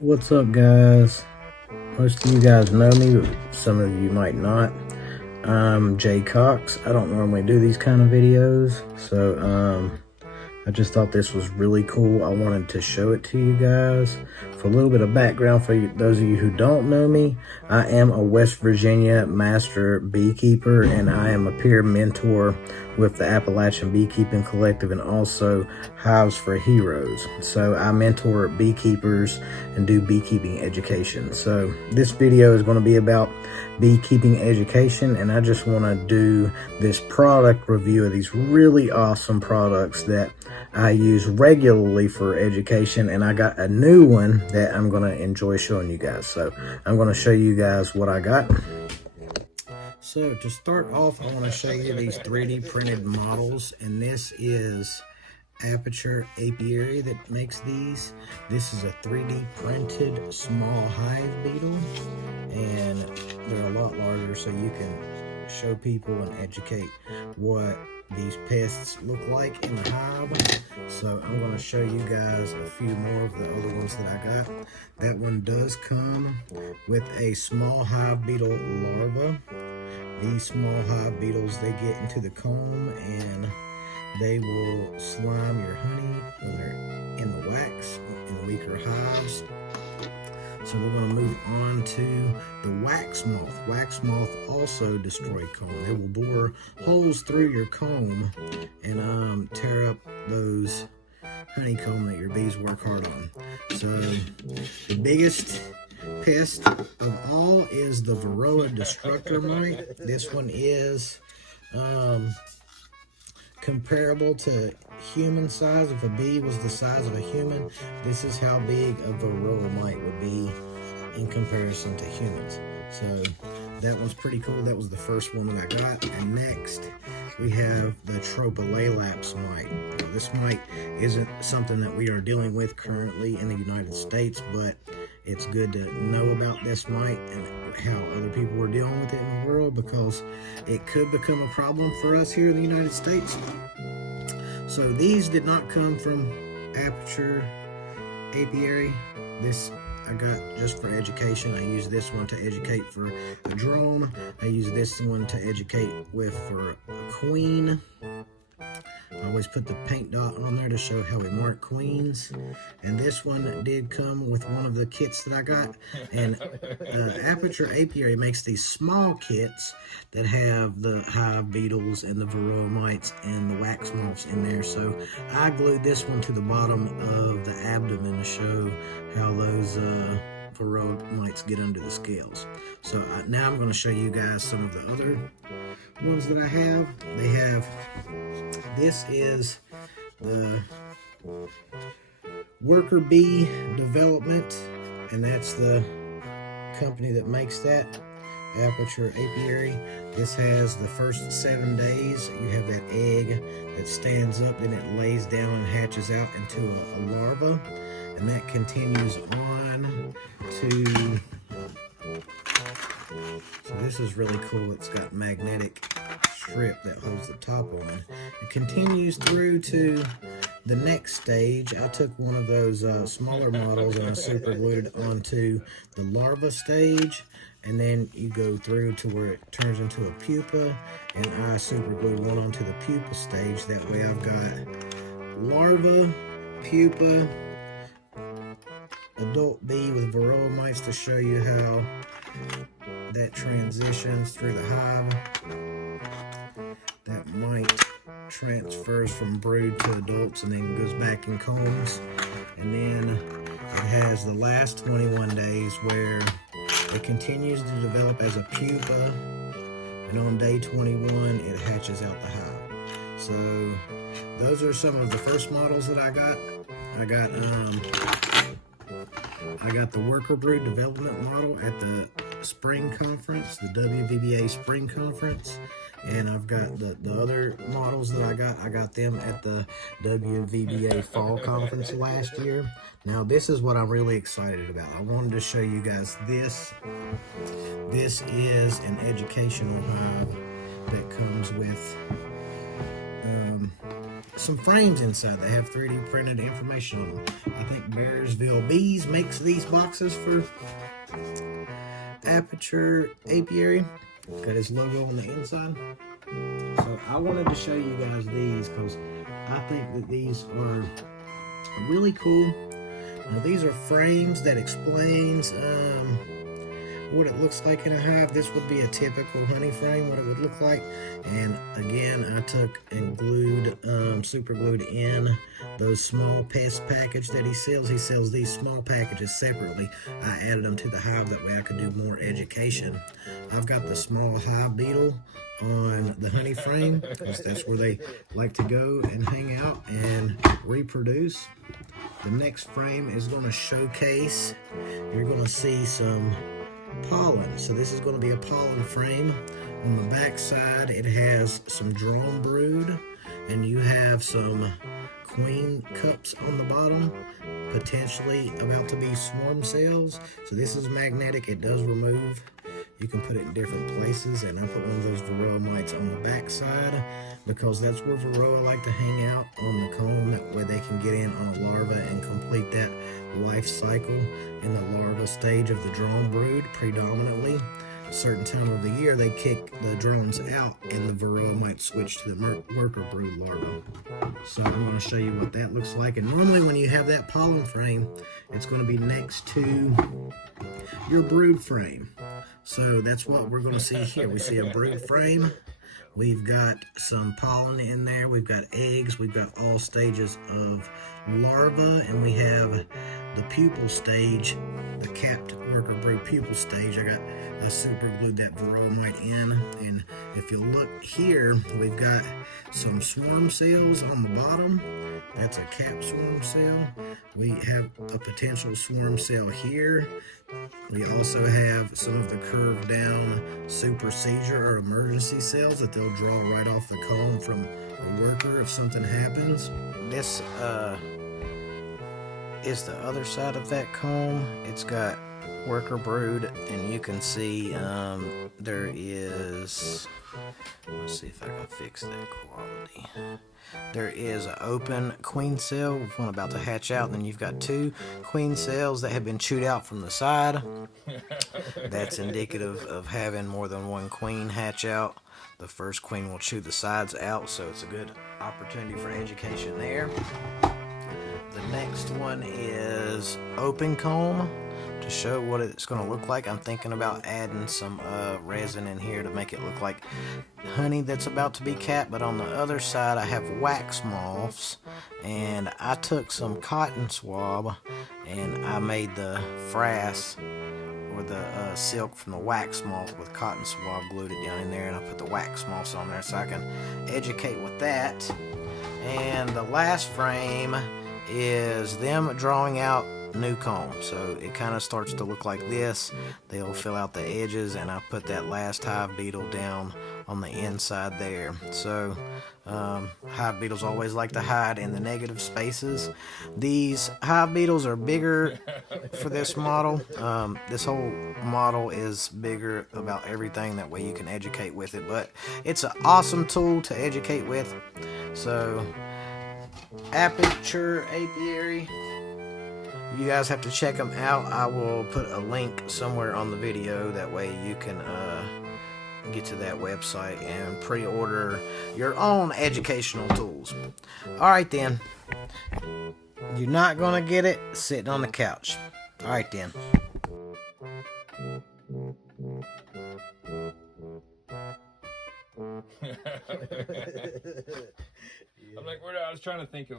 What's up, guys? Most of you guys know me, but some of you might not. I'm Jay Cox. I don't normally do these kind of videos, so I just thought this was really cool. I wanted to show it to you guys. For a little bit of background for you, those of you who don't know me, I am a West Virginia master beekeeper, and I am a peer mentor with the Appalachian Beekeeping Collective and also Hives for Heroes. So I mentor beekeepers and do beekeeping education. So this video is going to be about beekeeping education, and I just want to do this product review of these really awesome products that I use regularly for education, and I got a new one that I'm going to enjoy showing you guys. So I'm going to show you guys what I got. So to start off, I want to show you these 3D printed models, and this is Aperture Apiary that makes these. This is a 3D printed small hive beetle, and they're a lot larger, so you can show people and educate what these pests look like in the hive. So I'm going to show you guys a few more of the other ones that I got. That one does come with a small hive beetle larva. These small hive beetles, they get into the comb and they will slime your honey when they're in the wax in weaker hives. So we're going to move on to the wax moth. Wax moth also destroy comb. They will bore holes through your comb and tear up those honeycomb that your bees work hard on. So the biggest pest of all is the Varroa destructor mite. This one is comparable to human size. If a bee was the size of a human, this is how big a Varroa mite would be in comparison to humans. So that one's pretty cool. That was the first one that I got. And next we have the Tropilelaps mite. Now, this mite isn't something that we are dealing with currently in the United States, but it's good to know about this mite and how other people are dealing with it in the world, because it could become a problem for us here in the United States. So these did not come from Aperture Apiary. This I got just for education. I use this one to educate for a drone. I use this one to educate with for a queen. I always put the paint dot on there to show how we mark queens. And this one did come with one of the kits that I got. And Aperture Apiary makes these small kits that have the hive beetles and the Varroa mites and the wax moths in there. So I glued this one to the bottom of the abdomen to show how those Varroa mites get under the scales. So now I'm going to show you guys some of the other ones that I have. They have, this is the Worker Bee Development, and that's the company that makes that, Aperture Apiary. This has the first 7 days. You have that egg that stands up, then it lays down and hatches out into a larva, and that continues on to, so this is really cool. It's got magnetic strip that holds the top on. It continues through to the next stage. I took one of those smaller models and I super glued it onto the larva stage, and then you go through to where it turns into a pupa, and I super glued one onto the pupa stage. That way I've got larva, pupa, adult bee with Varroa mites to show you how that transitions through the hive. That mite transfers from brood to adults and then goes back in combs. And then it has the last 21 days where it continues to develop as a pupa, and on day 21 it hatches out the hive. So those are some of the first models that I got. I got the Worker Brood Development model at the spring conference, the WVBA spring conference, and I've got the other models that I got them at the WVBA fall conference last year. Now this is what I'm really excited about. I wanted to show you guys this. This is an educational hive that comes with some frames inside that have 3D printed information on them. I think Bearsville Bees makes these boxes for Aperture Apiary. Got his logo on the inside. So I wanted to show you guys these because I think that these are really cool. Now, these are frames that explains what it looks like in a hive. This would be a typical honey frame, what it would look like. And again, I took and glued, super glued in those small pest package that he sells. He sells these small packages separately. I added them to the hive, that way I could do more education. I've got the small hive beetle on the honey frame, because that's where they like to go and hang out and reproduce. The next frame is going to showcase, you're going to see some pollen. So this is going to be a pollen frame. On the back side, it has some drone brood, and you have some queen cups on the bottom, potentially about to be swarm cells. So this is magnetic, it does remove. You can put it in different places, and I put one of those varroa mites on the back side because that's where varroa like to hang out, on the comb. That way they can get in on a larva and complete that life cycle in the larva stage of the drone brood. Predominantly, a certain time of the year they kick the drones out and the varroa might switch to the worker brood larva. So I'm going to show you what that looks like. And normally when you have that pollen frame, it's going to be next to your brood frame. So that's what we're going to see here. We see a brood frame. We've got some pollen in there. We've got eggs. We've got all stages of larva. And we have the pupal stage, the capped worker brood pupal stage. I super glued that varroa mite in. And if you look here, we've got some swarm cells on the bottom. That's a cap swarm cell. We have a potential swarm cell here. We also have some of the curved down super seizure or emergency cells that they'll draw right off the comb from a worker if something happens. This is the other side of that comb. It's got worker brood, and you can see there is, let's see if I can fix that quality. There is an open queen cell with one about to hatch out, and then you've got two queen cells that have been chewed out from the side. That's indicative of having more than one queen hatch out. The first queen will chew the sides out, so it's a good opportunity for education there. The next one is open comb. To show what it's going to look like, I'm thinking about adding some resin in here to make it look like honey that's about to be capped. But on the other side, I have wax moths, and I took some cotton swab and I made the frass, or the silk from the wax moth, with cotton swab, glued it down in there, and I put the wax moths on there so I can educate with that. And the last frame is them drawing out new comb, so it kind of starts to look like this. They'll fill out the edges, and I put that last hive beetle down on the inside there. So hive beetles always like to hide in the negative spaces. These hive beetles are bigger for this model. This whole model is bigger about everything, that way you can educate with it, but it's an awesome tool to educate with. So Aperture Apiary, you guys have to check them out. I will put a link somewhere on the video, that way you can get to that website and pre-order your own educational tools. Alright then, you're not gonna get it sitting on the couch. Alright then. I'm like, I was trying to think of